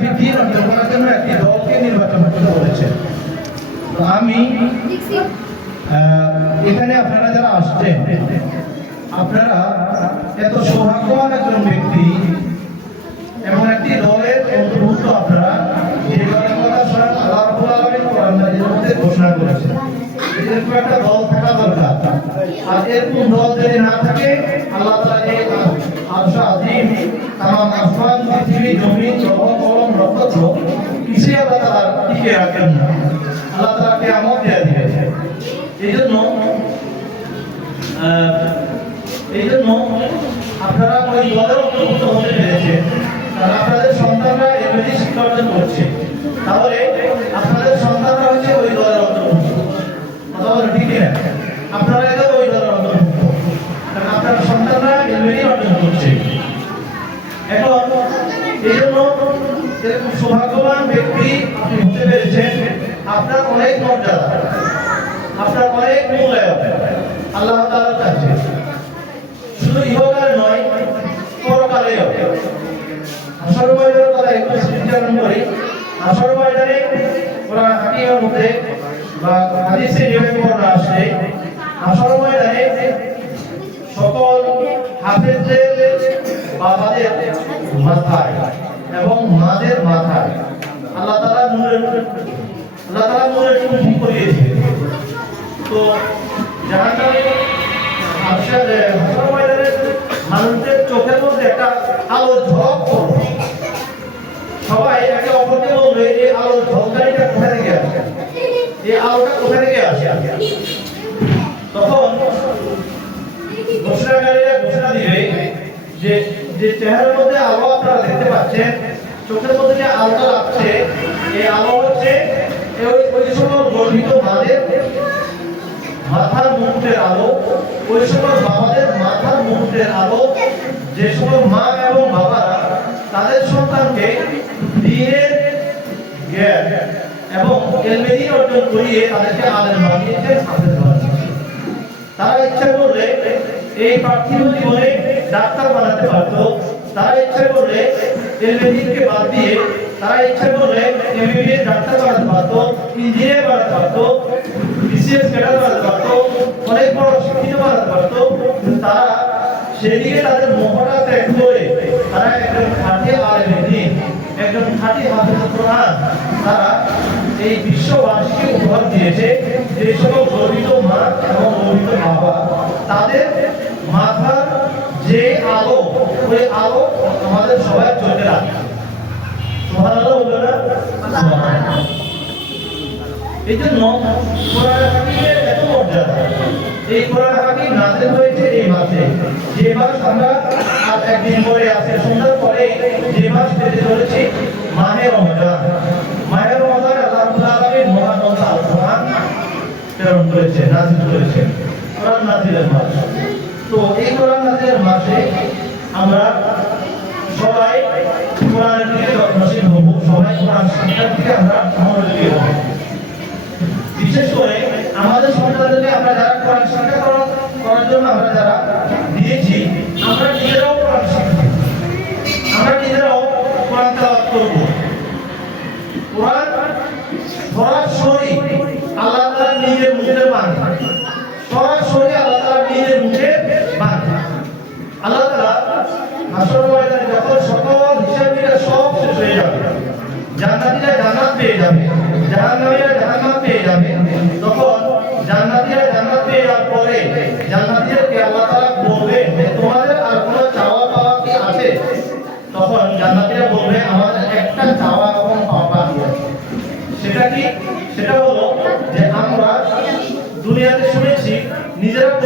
ফিদ্দিন অর্জন করার জন্য একটি দলকে নির্বাচন করতে বলেছেন। তো আমি এখানে আপনারা যারা আসছেন, আপনারা এত সৌভাগ্যবান একজন ব্যক্তি, এমন একটি দলের অন্তর্ভুক্ত আপনারা যে দলের কথা স্বয়ং আল্লাহ রাব্বুল আলামিন কোরআন মাজিদের মধ্যে ঘোষণা করেছেন। এরকম একটা দল থাকা দরকার। আর এরকম দল যদি না থাকে, আল্লাহ তাআলা এই আরশ আযীম, তামাম আসমান, পৃথিবী, জমিন, গ্রহ, কলম, নক্ষত্র কিছুই আল্লাহ তাআলা টিকে রাখেন না। আল্লাহ তাআলা কিয়ামত দিয়ে দিবেন। এই জন্য আপনারা ওই দলের অন্তর্ভুক্ত হতে পেরেছেন, কারণ আপনাদের সন্তানরা এমনি শিক্ষা অর্জন করছে, তাহলে আপনাদের সন্তানরা হচ্ছে ওই দলের অন্তর্ভুক্ত। কথা বলে ঠিক না? আপনারা এদের ওই দলের অন্তর্ভুক্ত, কারণ আপনার সন্তানরা এমনি অর্জন করছে। এখন এই জন্য এরকম সৌভাগ্যবান ব্যক্তি আপনি হতে পেরেছেন, আপনার অনেক মর্যাদা, আপনার অনেক মূল্যায়ন আল্লাহ তাআলার কাছে, শুধু ইহকালে নয়, পরকালেও। হাসর ময়দানের কথা একটু স্মৃতিচারণ করি। হাসর ময়দানে কোরআন হাকিমের মধ্যে বা হাদিসে যেভাবে বর্ণনা আসে, হাসর ময়দানে সকল হাফেজদের বাবাদের মাথায় এবং মাদের মাথায় আল্লাহ তাআলা নূরের টুপি পরিয়েছে। তো জাহান্নামে হাসর ময়দানে মানুষদের চোখের মধ্যে একটা আলো ঝলক করবে। সবাই একে অপরকে বলবে, এই আলো ঝলকানিটা কোথা থেকে আসে, এই আলোটা কোথা থেকে আসে। তখন ঘোষণাকারীরা ঘোষণা দিবে যে যে চেহারার মধ্যে আলো আপনারা দেখতে পাচ্ছেন, চোখের মধ্যে যে আলোটা লাগছে, এই আলো হচ্ছে ওই সময় গর্বিত মাদের মাথার মুকুটের আলো, ওই সময় বাবাদের মাথার মুকুটের আলো, যে সময় মা এবং বাবারা তাদের সন্তানকে দ্বীনের জ্ঞান এবং ইলমে দ্বীন অর্জন করিয়ে তাদেরকে আলেম বানিয়েছেন, হাফেজ বানিয়েছেন। তারা ইচ্ছা করলে এই পার্থিব জীবনে ডাক্তার বানাতে পারত, তারা ইচ্ছা করলে ইলমে দ্বীনকে বাদ দিয়ে তারা ইচ্ছা করলে এমবিবিএস ডাক্তার বানাতে পারত, ইঞ্জিনিয়ার বানাতে পারত, বিসিএস ক্যাডার বানাতে পারত, অনেক বড় শিক্ষিত বানাতে পারত। তারা সেদিকে তাদের মোহটা ত্যাগ করে তারা একজন খাঁটি আলেম দ্বীন, একজন খাঁটি হাফেজ কোরআন তারা এই বিশ্ববাসীকে উপহার দিয়েছে। যে সকল গর্বিত মা এবং গর্বিত বাবা, তাদের মাথার যে আলো, ওই আলো আমাদের সবাই চোখে রাখে। সুবহানাল্লাহ বলবেন না? এই জন্য কোরআন হাকিমের এত মর্যাদা। এই কোরআন হাকিম নাযিল হয়েছে এই মাসে, যে মাস আমরা আজ একদিন পরে আছে, সন্ধ্যার পরে যে মাস পেতে চলেছি, মাহে রমজান। মাহে রমজান আল্লাহ রাব্বুল আলামিন মহান আল কোরআন প্রেরণ করেছেন, নাযিল করেছেন, কোরআন নাযিলের মাস। তো এই কোরআন নাযিলের মাসে আমরা সবাই কোরআনের দিকে যত্নশীল হব, সবাই কোরআন শিক্ষার দিকে আমরা মনোযোগী হব। বিশেষ করে আমাদের সন্তানদেরকে আমরা যারা কোরআন শিক্ষা করার জন্য আমরা যারা দিয়েছি, আমরা নিজেরাও কোরআন শিখব, আমরা নিজেরাও কোরআন তেলাওয়াত করব। কোরআন সরাসরি আল্লাহ তাআলা নিজের মুখে বাণী, সরাসরি আল্লাহ তাআলা নিজের মুখে বাণী। আল্লাহ তাআলা হাসর ময়দানে যখন সকল হিসাব নিকাশ সব শেষ হয়ে যাবে, জান্নাতীরা জান্নাত পেয়ে যাবে, জাহান্নামীরা জাহান্নাম পেয়ে যাবে, তখন জান্নাতীরা জান্নাত পেয়ে যাওয়ার পরে জান্নাতীদেরকে আল্লাহ তাআলা বলবেন, তোমাদের আর কোনো চাওয়া পাওয়া কি আছে? তখন জান্নাতীরা বলবে, আমাদের একটা চাওয়া এবং পাওয়া বাকি আছে। সেটা কি? সেটা হলো যে আমরা দুনিয়াতে শুনে